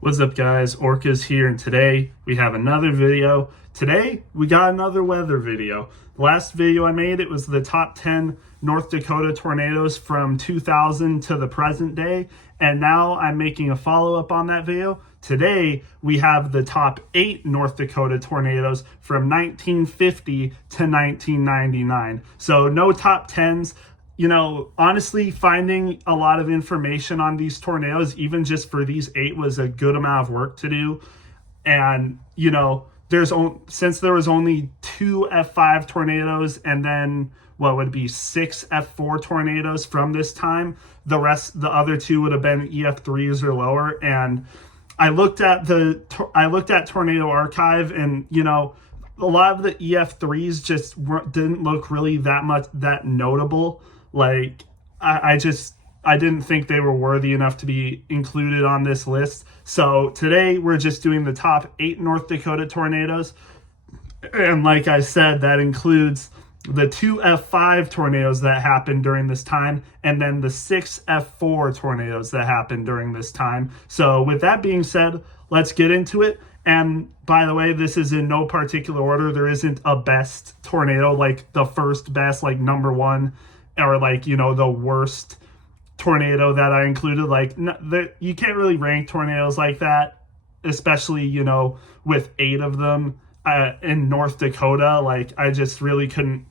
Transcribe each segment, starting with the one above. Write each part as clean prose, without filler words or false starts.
What's up, guys? Orca's here, and today we have another video. Today we got another weather video. The last video I made, it was the top 10 North Dakota tornadoes from 2000 to the present day, and now I'm making a follow-up on that video. Today we have the top 8 North Dakota tornadoes from 1950 to 1999. So no top 10s. Honestly, finding a lot of information on these tornadoes, even just for these 8, was a good amount of work to do. And, since there was only 2 F5 tornadoes and then what would be 6 F4 tornadoes from this time, the other 2 would have been EF3s or lower. And I looked at Tornado Archive, and, a lot of the EF3s just didn't look really that notable. Like, I didn't think they were worthy enough to be included on this list. So today we're just doing the top 8 North Dakota tornadoes. And like I said, that includes the 2 F5 tornadoes that happened during this time, and then the 6 F4 tornadoes that happened during this time. So with that being said, let's get into it. And by the way, this is in no particular order. There isn't a best tornado, like the first best, like number 1, or the worst tornado that I included. You can't really rank tornadoes like that, especially, with 8 of them in North Dakota. I just really couldn't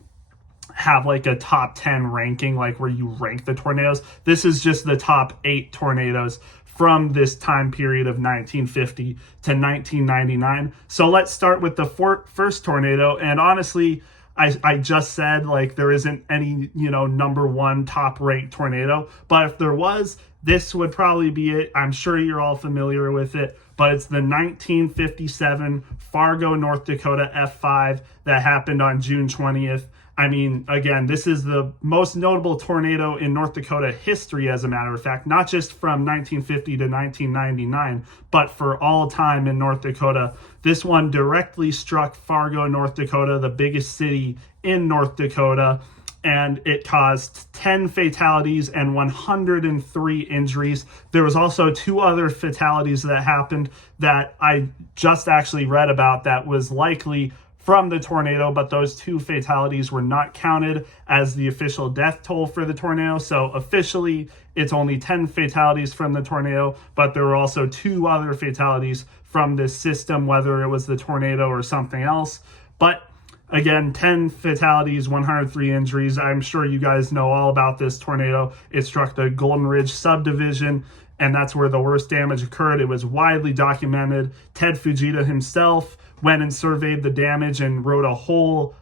have a top 10 ranking, where you rank the tornadoes. This is just the top 8 tornadoes from this time period of 1950 to 1999. So let's start with the first tornado. And honestly, I just said there isn't any, number 1 top ranked tornado, but if there was, this would probably be it. I'm sure you're all familiar with it, but it's the 1957 Fargo, North Dakota F5 that happened on June 20th. I mean, again, this is the most notable tornado in North Dakota history, as a matter of fact, not just from 1950 to 1999, but for all time in North Dakota. This one directly struck Fargo, North Dakota, the biggest city in North Dakota, and it caused 10 fatalities and 103 injuries. There was also 2 other fatalities that happened that I just actually read about that was likely from the tornado, but those 2 fatalities were not counted as the official death toll for the tornado. So officially, it's only 10 fatalities from the tornado, but there were also 2 other fatalities from this system, whether it was the tornado or something else. But again, 10 fatalities, 103 injuries. I'm sure you guys know all about this tornado. It struck the Golden Ridge subdivision, and that's where the worst damage occurred. It was widely documented. Ted Fujita himself went and surveyed the damage and wrote a whole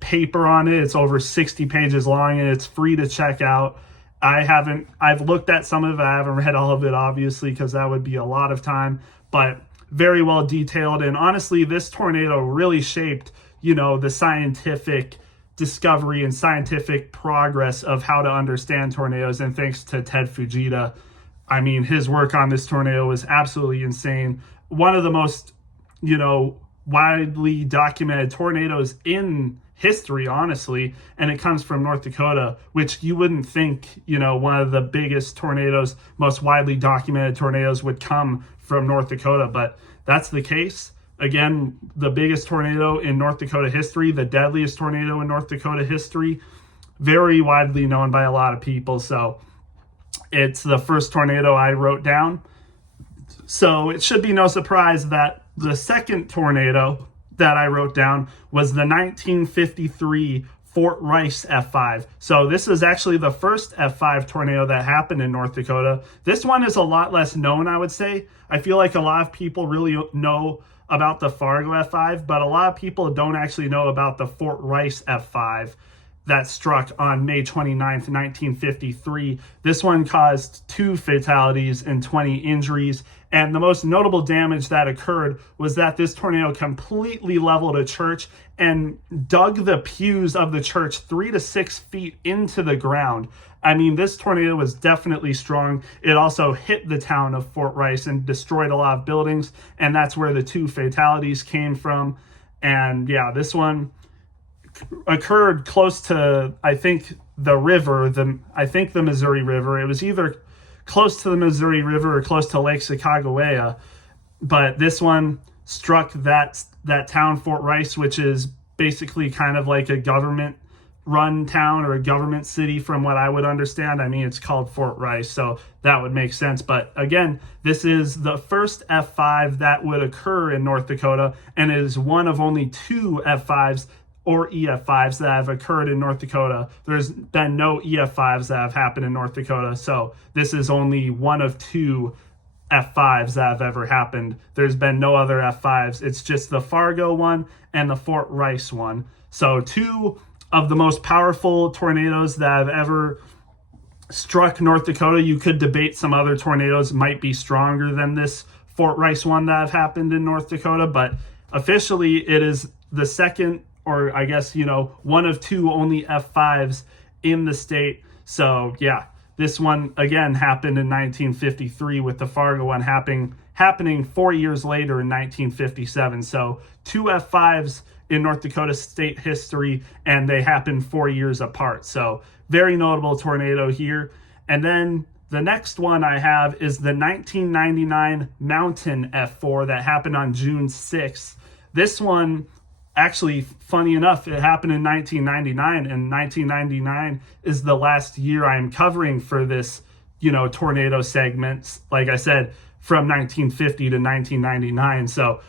paper on it. It's over 60 pages long, and it's free to check out. I've looked at some of it. I haven't read all of it, obviously, because that would be a lot of time, but very well detailed. And honestly, this tornado really shaped, the scientific discovery and scientific progress of how to understand tornadoes. And thanks to Ted Fujita, I mean, his work on this tornado was absolutely insane. One of the most, widely documented tornadoes in history, honestly, and it comes from North Dakota, which you wouldn't think, one of the biggest tornadoes, most widely documented tornadoes would come from North Dakota, but that's the case. Again, the biggest tornado in North Dakota history, the deadliest tornado in North Dakota history, very widely known by a lot of people. So it's the first tornado I wrote down. So it should be no surprise that the second tornado that I wrote down was the 1953 Fort Rice F5. So this is actually the first F5 tornado that happened in North Dakota. This one is a lot less known, I would say. I feel like a lot of people really know about the Fargo F5, but a lot of people don't actually know about the Fort Rice F5 that struck on May 29th, 1953. This one caused 2 fatalities and 20 injuries. And the most notable damage that occurred was that this tornado completely leveled a church and dug the pews of the church 3 to 6 feet into the ground. I mean, this tornado was definitely strong. It also hit the town of Fort Rice and destroyed a lot of buildings. And that's where the 2 fatalities came from. And yeah, this one occurred close to, I think, the Missouri River. It was either close to the Missouri River or close to Lake Sacagawea. but this one struck that town, Fort Rice, which is basically kind of like a government run town or a government city from what I would understand. I mean, it's called Fort Rice, so that would make sense. But again, this is the first F5 that would occur in North Dakota, and it is one of only 2 F5s or EF5s that have occurred in North Dakota. There's been no EF5s that have happened in North Dakota, so this is only one of 2 F5s that have ever happened. There's been no other F5s. It's just the Fargo one and the Fort Rice one. So 2 of the most powerful tornadoes that have ever struck North Dakota. You could debate some other tornadoes might be stronger than this Fort Rice one that have happened in North Dakota, but officially it is the second, or I guess, one of 2 only F5s in the state. So yeah, this one again happened in 1953, with the Fargo one happening 4 years later in 1957. So 2 F5s in North Dakota state history, and they happened 4 years apart. So very notable tornado here. And then the next one I have is the 1999 Mountain F4 that happened on June 6th. This one, actually, funny enough, it happened in 1999, and 1999 is the last year I'm covering for this, tornado segments. Like I said, from 1950 to 1999. So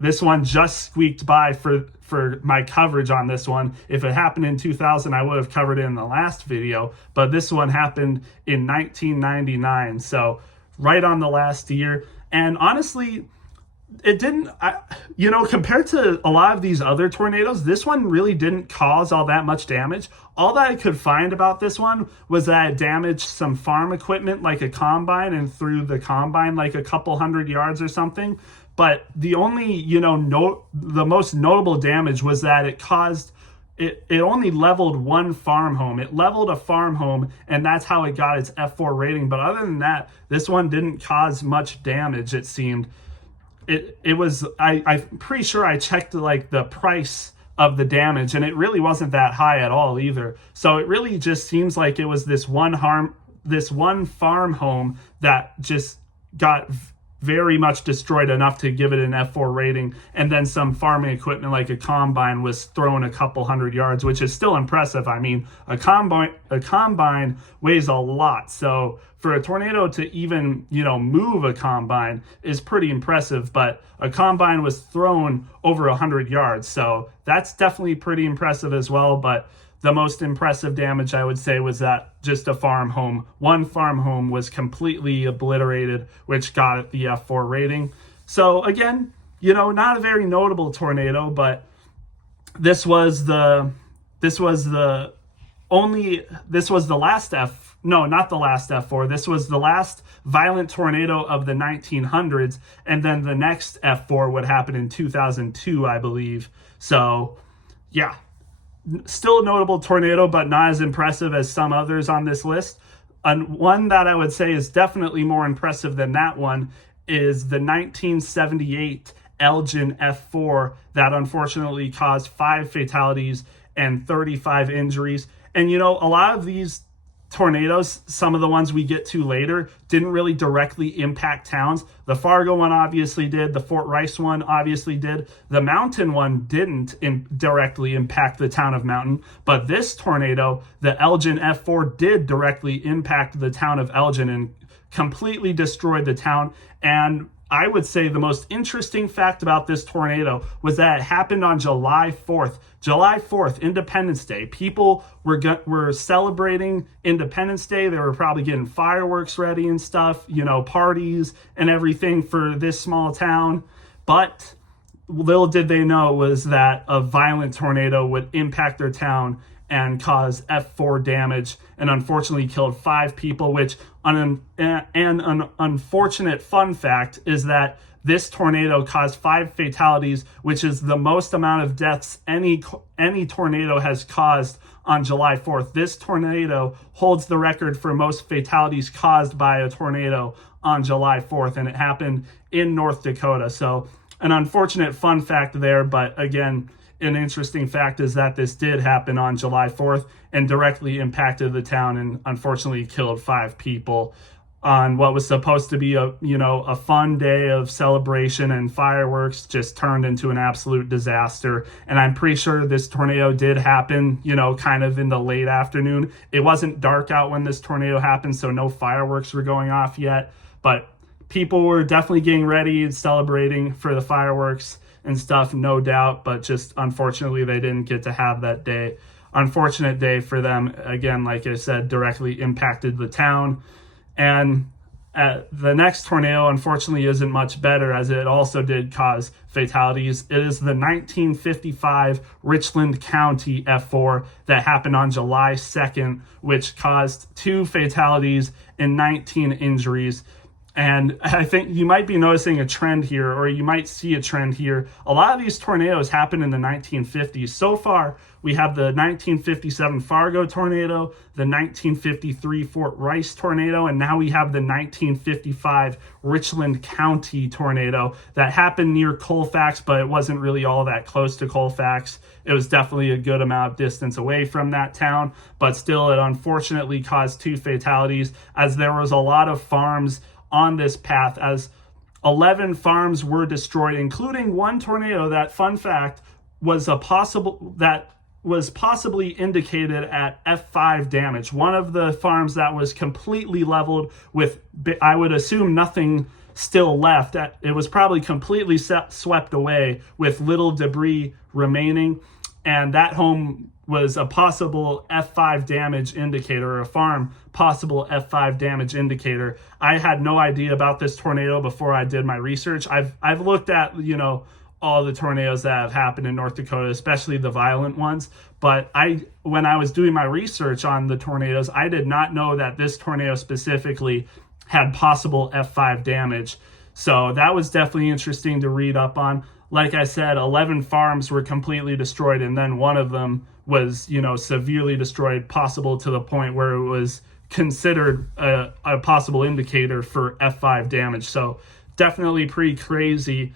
this one just squeaked by for my coverage on this one. If it happened in 2000, I would have covered it in the last video, but this one happened in 1999. So right on the last year. And honestly, it didn't, compared to a lot of these other tornadoes, this one really didn't cause all that much damage. All that I could find about this one was that it damaged some farm equipment like a combine, and threw the combine like a couple hundred yards or something. But the only, the most notable damage was that it only leveled one farm home. It leveled a farm home, and that's how it got its F4 rating. But other than that, this one didn't cause much damage, it seemed. It was, I'm pretty sure I checked like the price of the damage, and it really wasn't that high at all either. So it really just seems like it was this one farm home that just got very much destroyed, enough to give it an F4 rating, and then some farming equipment like a combine was thrown a couple hundred yards, which is still impressive. I mean, a combine weighs a lot, so for a tornado to even move a combine is pretty impressive. But a combine was thrown over 100 yards, so that's definitely pretty impressive as well. But the most impressive damage, I would say, was that just a farm home. One farm home was completely obliterated, which got it the F4 rating. So again, not a very notable tornado, but this was the last not the last F4. This was the last violent tornado of the 1900s, and then the next F4 would happen in 2002, I believe. So yeah, still a notable tornado, but not as impressive as some others on this list. And one that I would say is definitely more impressive than that one is the 1978 Elgin F4 that unfortunately caused 5 fatalities and 35 injuries. And a lot of these tornadoes, some of the ones we get to later, didn't really directly impact towns. The Fargo one obviously did. The Fort Rice one obviously did. The Mountain one didn't directly impact the town of Mountain. But this tornado, the Elgin F4, did directly impact the town of Elgin and completely destroyed the town. And I would say the most interesting fact about this tornado was that it happened on July 4th. July 4th, Independence Day. People were celebrating Independence Day. They were probably getting fireworks ready and stuff, parties and everything for this small town. But little did they know was that a violent tornado would impact their town and cause F4 damage, and unfortunately killed 5 people, which an unfortunate fun fact is that this tornado caused 5 fatalities, which is the most amount of deaths any tornado has caused on July 4th. This tornado holds the record for most fatalities caused by a tornado on July 4th, and it happened in North Dakota. So an unfortunate fun fact there, but again, an interesting fact is that this did happen on July 4th and directly impacted the town and unfortunately killed 5 people. on what was supposed to be a fun day of celebration and fireworks just turned into an absolute disaster. And I'm pretty sure this tornado did happen, kind of in the late afternoon. It wasn't dark out when this tornado happened, so no fireworks were going off yet, but people were definitely getting ready and celebrating for the fireworks and stuff, no doubt, but just unfortunately they didn't get to have that day. Unfortunate day for them. Again, like I said, directly impacted the town. And the next tornado, unfortunately, isn't much better, as it also did cause fatalities. It is the 1955 Richland County F4 that happened on July 2nd, which caused 2 fatalities and 19 injuries. And I think you might be noticing a trend here, or you might see a trend here. A lot of these tornadoes happened in the 1950s. So far, we have the 1957 Fargo tornado, the 1953 Fort Rice tornado, and now we have the 1955 Richland County tornado that happened near Colfax, but it wasn't really all that close to Colfax. It was definitely a good amount of distance away from that town, but still it unfortunately caused 2 fatalities, as there was a lot of farms on this path, as 11 farms were destroyed, including one tornado that, fun fact, was possibly indicated at F5 damage. One of the farms that was completely leveled with, I would assume, nothing still left. It was probably completely swept away with little debris remaining, and that home was a possible F5 damage indicator, or a farm possible F5 damage indicator. I had no idea about this tornado before I did my research. I've looked at, all the tornadoes that have happened in North Dakota, especially the violent ones, but when I was doing my research on the tornadoes, I did not know that this tornado specifically had possible F5 damage. So that was definitely interesting to read up on. Like I said, 11 farms were completely destroyed, and then one of them was, severely destroyed, possible to the point where it was considered a possible indicator for F5 damage. So definitely pretty crazy.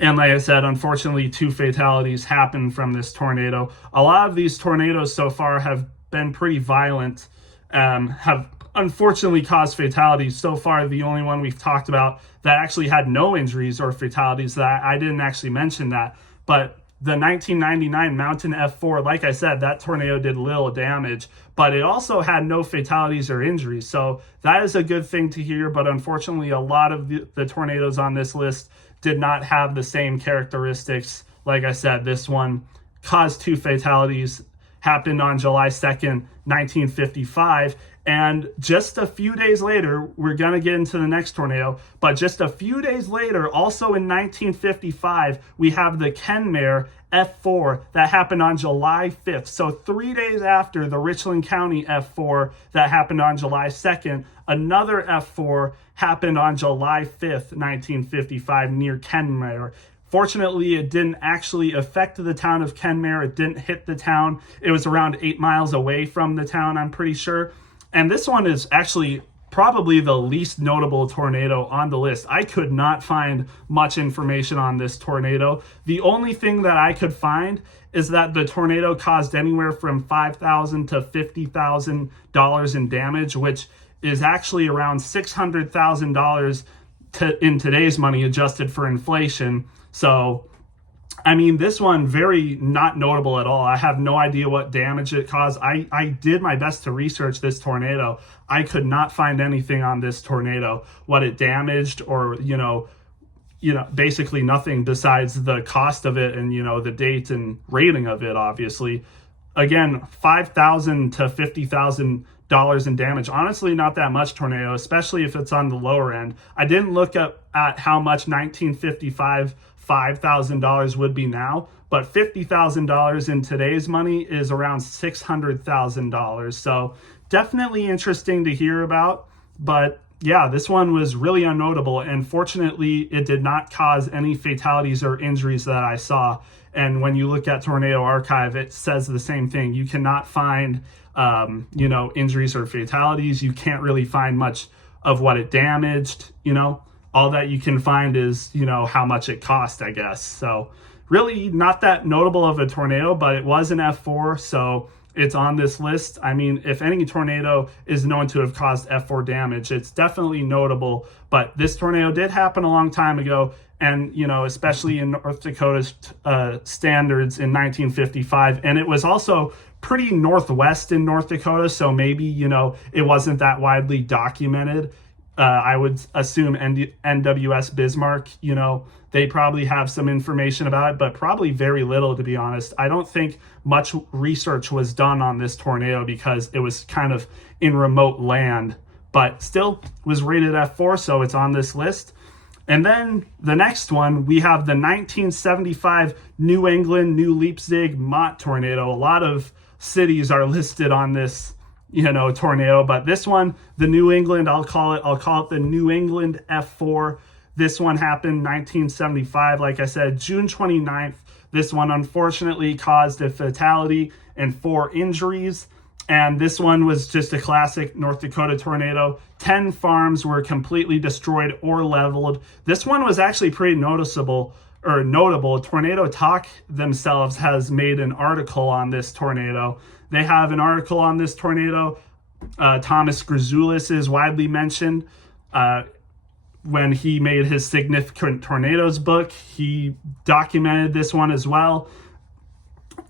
And like I said, unfortunately, 2 fatalities happened from this tornado. A lot of these tornadoes so far have been pretty violent, have unfortunately caused fatalities. So far, the only one we've talked about that actually had no injuries or fatalities, that I didn't actually mention that, but the 1999 Mountain F4, like I said, that tornado did little damage, but it also had no fatalities or injuries. So that is a good thing to hear, but unfortunately, a lot of the tornadoes on this list did not have the same characteristics. Like I said, this one caused 2 fatalities, happened on July 2nd, 1955. And just a few days later, we're going to get into the next tornado, but just a few days later, also in 1955, we have the Kenmare F4 that happened on July 5th. So 3 days after the Richland County F4 that happened on July 2nd, another F4 happened on July 5th, 1955 near Kenmare. Fortunately, it didn't actually affect the town of Kenmare. It didn't hit the town. It was around 8 miles away from the town, I'm pretty sure. And this one is actually probably the least notable tornado on the list. I could not find much information on this tornado. The only thing that I could find is that the tornado caused anywhere from $5,000 to $50,000 in damage, which is actually around $600,000 in today's money, adjusted for inflation. So, I mean, this one, very not notable at all. I have no idea what damage it caused. I did my best to research this tornado. I could not find anything on this tornado, what it damaged, or, basically nothing besides the cost of it and, the date and rating of it, obviously. Again, $5,000 to $50,000 in damage. Honestly, not that much tornado, especially if it's on the lower end. I didn't look up at how much 1955 $5,000 would be now, but $50,000 in today's money is around $600,000. So definitely interesting to hear about. But yeah, this one was really unnotable, and fortunately it did not cause any fatalities or injuries that I saw. And when you look at Tornado Archive, it says the same thing. You cannot find injuries or fatalities. You can't really find much of what it damaged. All that you can find is, how much it cost, I guess. So really not that notable of a tornado, but it was an F4. So it's on this list. I mean, if any tornado is known to have caused F4 damage, it's definitely notable. But this tornado did happen a long time ago, and especially in North Dakota's standards in 1955, and it was also pretty northwest in North Dakota, so maybe it wasn't that widely documented. I would assume NWS Bismarck, they probably have some information about it, but probably very little, to be honest. I don't think much research was done on this tornado because it was kind of in remote land, but still was rated F4, so it's on this list. And then the next one, we have the 1975 New England New Leipzig Mott tornado. A lot of cities are listed on this tornado, but this one, the New England, I'll call it the New England F4. This one happened 1975, like I said, June 29th. This one unfortunately caused a fatality and 4 injuries. And this one was just a classic North Dakota tornado. 10 farms were completely destroyed or leveled. This one was actually pretty notable. Tornado Talk themselves has made an article on this tornado. They have an article on this tornado. Thomas Grzoulis is widely mentioned. When he made his Significant Tornadoes book, he documented this one as well.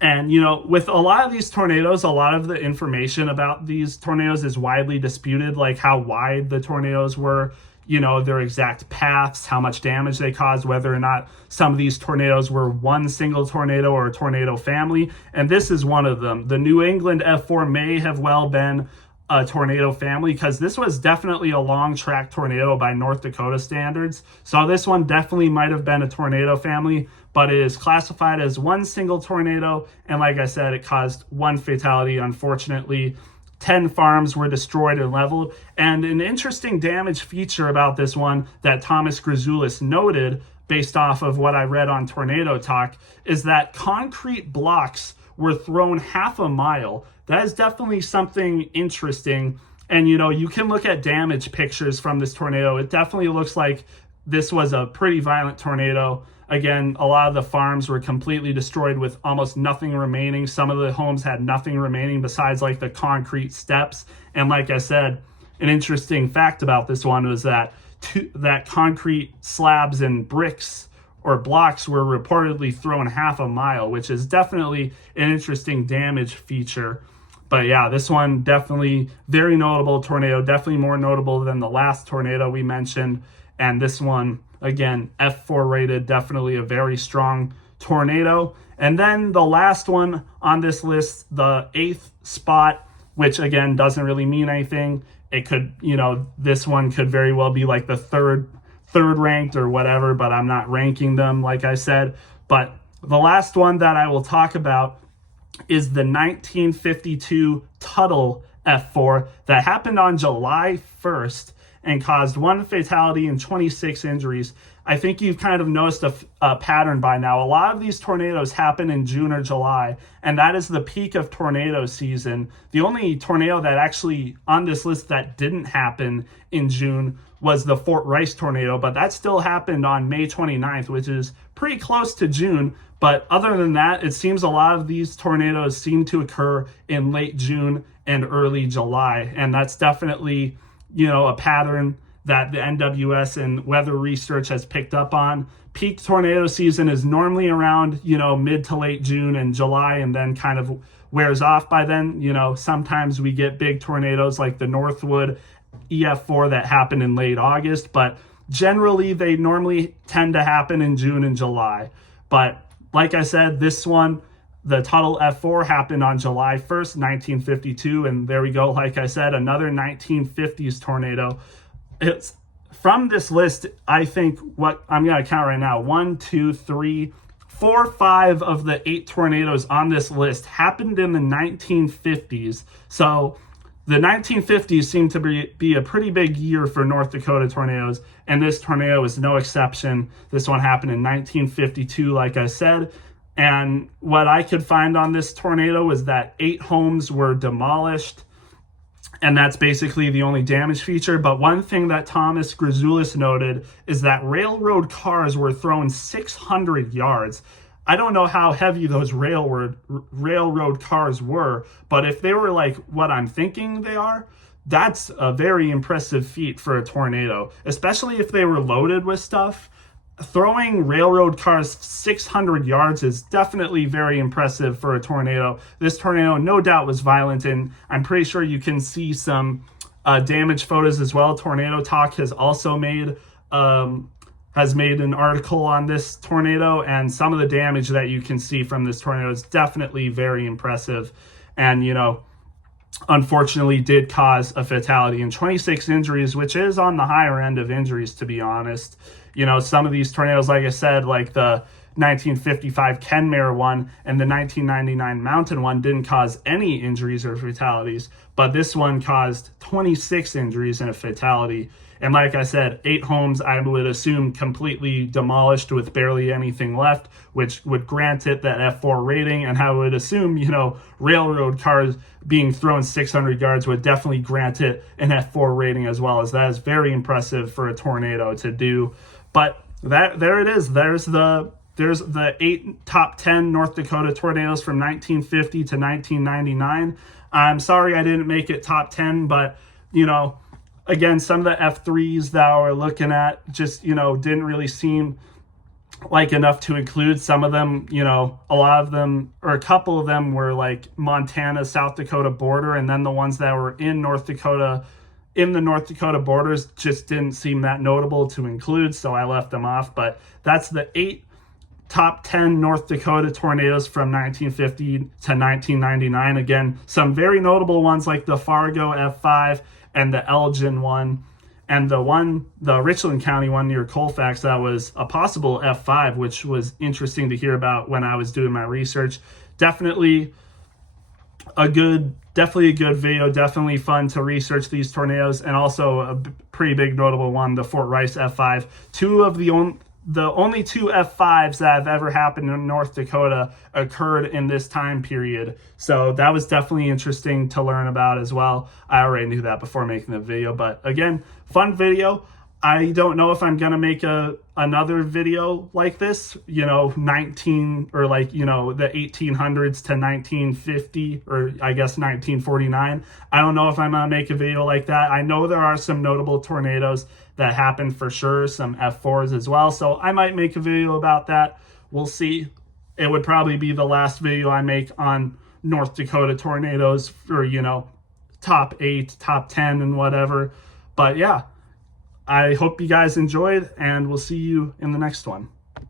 And, with a lot of these tornadoes, a lot of the information about these tornadoes is widely disputed, like how wide the tornadoes were, their exact paths, how much damage they caused, whether or not some of these tornadoes were one single tornado or a tornado family. And this is one of them. The New England F4 may have well been a tornado family because this was definitely a long track tornado by North Dakota standards. So this one definitely might have been a tornado family, but it is classified as one single tornado. And like I said, it caused 1 fatality, unfortunately. 10 farms were destroyed and leveled. And an interesting damage feature about this one that Thomas Grzoulis noted, based off of what I read on Tornado Talk, is that concrete blocks were thrown half a mile. That is definitely something interesting. And, you can look at damage pictures from this tornado. It definitely looks like this was a pretty violent tornado. Again, a lot of the farms were completely destroyed with almost nothing remaining. Some of the homes had nothing remaining besides like the concrete steps. And like I said, an interesting fact about this one was that that concrete slabs and bricks or blocks were reportedly thrown half a mile, which is definitely an interesting damage feature. But yeah, this one definitely very notable tornado, definitely more notable than the last tornado we mentioned. And this one, again, F4 rated, definitely a very strong tornado. And then the last one on this list, the 8th spot, which again doesn't really mean anything. It could, this one could very well be like the third ranked or whatever, but I'm not ranking them like I said. But the last one that I will talk about is the 1952 Tuttle F4 that happened on July 1st and caused 1 fatality and 26 injuries. I think you've kind of noticed a pattern by now. A lot of these tornadoes happen in June or July, and that is the peak of tornado season. The only tornado that actually on this list that didn't happen in June was the Fort Rice tornado, but that still happened on May 29th, which is pretty close to June. But other than that, it seems a lot of these tornadoes seem to occur in late June and early July, and that's definitely a pattern that the NWS and weather research has picked up on. Peak tornado season is normally around, mid to late June and July, and then kind of wears off by then. Sometimes we get big tornadoes like the Northwood EF4 that happened in late August, but generally they normally tend to happen in June and July. But like I said, this one, the Tuttle F4 happened on July 1st, 1952. And there we go. Like I said, another 1950s tornado. It's from this list, I think what I'm going to count right now, 1, 2, 3, 4, 5 of the 8 tornadoes on this list happened in the 1950s. So the 1950s seemed to be a pretty big year for North Dakota tornadoes, and this tornado was no exception. This one happened in 1952, like I said. And what I could find on this tornado was that 8 homes were demolished, and that's basically the only damage feature. But one thing that Thomas Grzoulis noted is that railroad cars were thrown 600 yards. I don't know how heavy those railroad cars were, but if they were like what I'm thinking they are, that's a very impressive feat for a tornado, especially if they were loaded with stuff. Throwing railroad cars 600 yards is definitely very impressive for a tornado. This tornado no doubt was violent, and I'm pretty sure you can see some damage photos as well. Tornado Talk has also made an article on this tornado, and some of the damage that you can see from this tornado is definitely very impressive, and unfortunately did cause a fatality and 26 injuries, which is on the higher end of injuries, to be honest. Some of these tornadoes, like I said, like the 1955 Kenmare one and the 1999 Mountain one, didn't cause any injuries or fatalities, but this one caused 26 injuries and a fatality. And like I said, 8 homes, I would assume, completely demolished with barely anything left, which would grant it that F4 rating. And I would assume, railroad cars being thrown 600 yards would definitely grant it an F4 rating as well, as that is very impressive for a tornado to do. But there it is. There's the 8 top 10 North Dakota tornadoes from 1950 to 1999. I'm sorry I didn't make it top 10, but, again, some of the F3s that we're looking at just, didn't really seem like enough to include. Some of them, a lot of them, or a couple of them were like Montana, South Dakota border, and then the ones that were in the North Dakota borders just didn't seem that notable to include, so I left them off. But that's the 8 top 10 North Dakota tornadoes from 1950 to 1999. Again, some very notable ones like the Fargo F5 and the Elgin one, and the Richland County one near Colfax, that was a possible F5, which was interesting to hear about when I was doing my research. Definitely a good video, definitely fun to research these tornadoes, and also a pretty big notable one, the Fort Rice F5. The only 2 F5s that have ever happened in North Dakota occurred in this time period. So that was definitely interesting to learn about as well. I already knew that before making the video, but again, fun video. I don't know if I'm going to make another video like this, the 1800s to 1950, or I guess 1949. I don't know if I'm going to make a video like that. I know there are some notable tornadoes that happened for sure, some F4s as well. So I might make a video about that. We'll see. It would probably be the last video I make on North Dakota tornadoes for, top 8, top 10 and whatever. But yeah, I hope you guys enjoyed, and we'll see you in the next one.